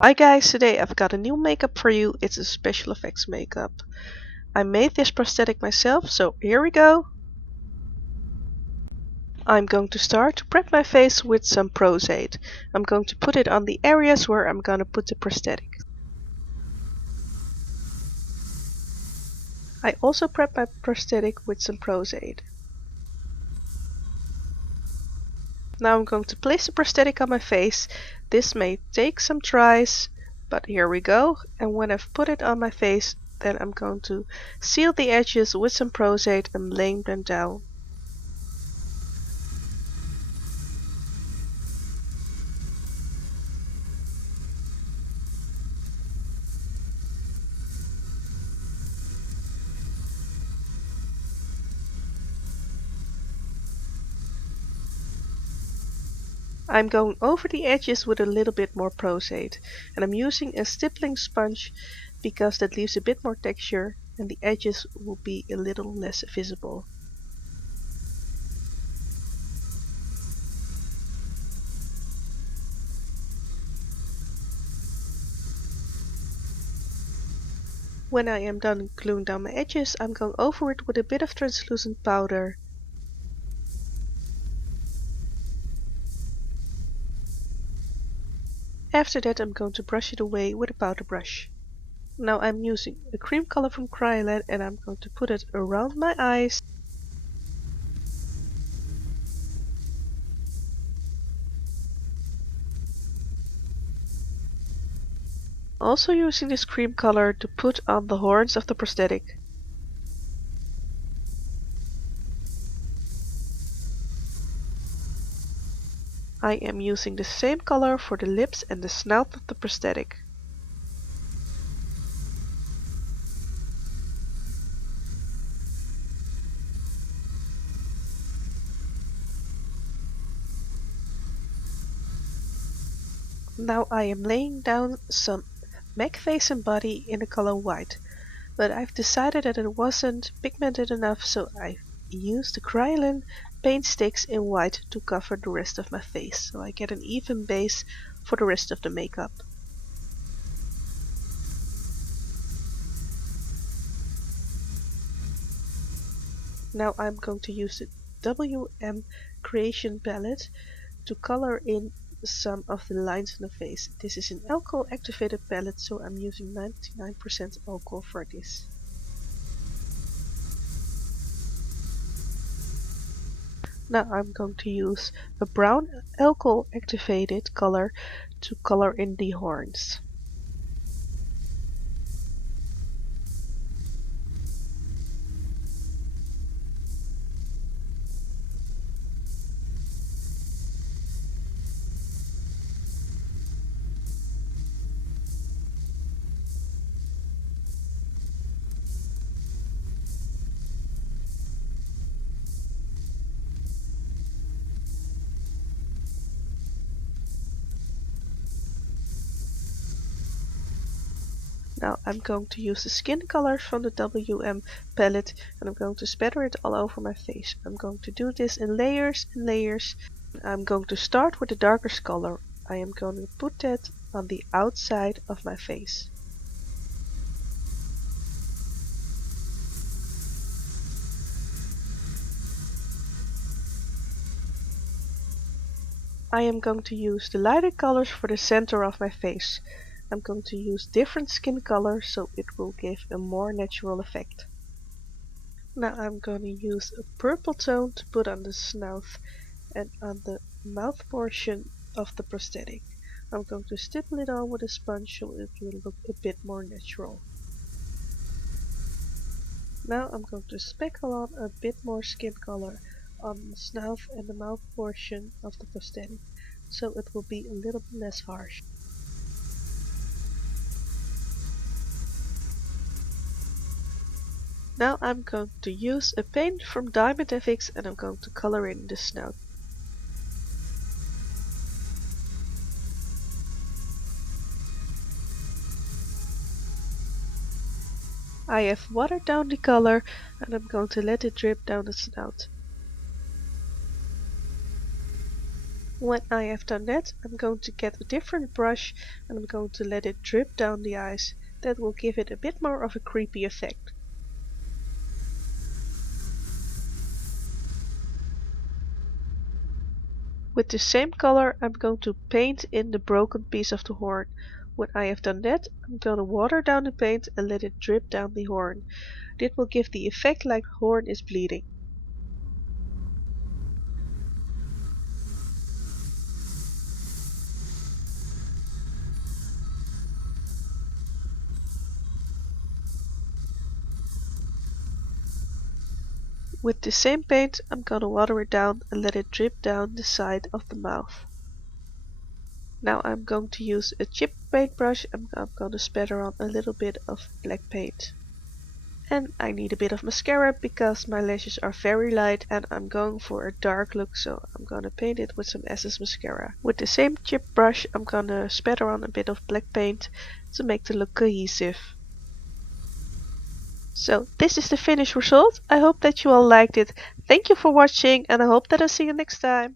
Hi guys, today I've got a new makeup for you. It's a special effects makeup. I made this prosthetic myself, so here we go. I'm going to start to prep my face with some Prostate. I'm going to put it on the areas where I'm going to put the prosthetic. I also prep my prosthetic with some Prostate. Now I'm going to place the prosthetic on my face. This may take some tries, but here we go. And when I've put it on my face, then I'm going to seal the edges with some Prostate and lay them down. I'm going over the edges with a little bit more Prostate, and I'm using a stippling sponge because that leaves a bit more texture and the edges will be a little less visible. When I am done gluing down my edges, I'm going over it with a bit of translucent powder. After that I'm going to brush it away with a powder brush. Now I'm using a cream color from Kryolan and I'm going to put it around my eyes. Also using this cream color to put on the horns of the prosthetic. I am using the same color for the lips and the snout of the prosthetic. Now I am laying down some MAC face and body in the color white, but I've decided that it wasn't pigmented enough, so I used the Kryolan paint sticks in white to cover the rest of my face, so I get an even base for the rest of the makeup. Now I'm going to use the WM Creation palette to color in some of the lines on the face. This is an alcohol activated palette, so I'm using 99% alcohol for this. Now I'm going to use a brown alcohol activated color to color in the horns. Now I'm going to use the skin colors from the WM palette and I'm going to spatter it all over my face. I'm going to do this in layers and layers. I'm going to start with the darkest color. I am going to put that on the outside of my face. I am going to use the lighter colors for the center of my face. I'm going to use different skin colors so it will give a more natural effect. Now I'm going to use a purple tone to put on the snout and on the mouth portion of the prosthetic. I'm going to stipple it on with a sponge so it will look a bit more natural. Now I'm going to speckle on a bit more skin color on the snout and the mouth portion of the prosthetic so it will be a little bit less harsh. Now I'm going to use a paint from Diamond FX and I'm going to color in the snout. I have watered down the color and I'm going to let it drip down the snout. When I have done that, I'm going to get a different brush and I'm going to let it drip down the eyes. That will give it a bit more of a creepy effect. With the same color, I'm going to paint in the broken piece of the horn. When I have done that, I'm going to water down the paint and let it drip down the horn. This will give the effect like the horn is bleeding. With the same paint, I'm going to water it down and let it drip down the side of the mouth. Now I'm going to use a chip paintbrush and I'm going to spatter on a little bit of black paint. And I need a bit of mascara because my lashes are very light and I'm going for a dark look, so I'm going to paint it with some Essence mascara. With the same chip brush, I'm going to spatter on a bit of black paint to make the look cohesive. So this is the finished result. I hope that you all liked it. Thank you for watching and I hope that I'll see you next time.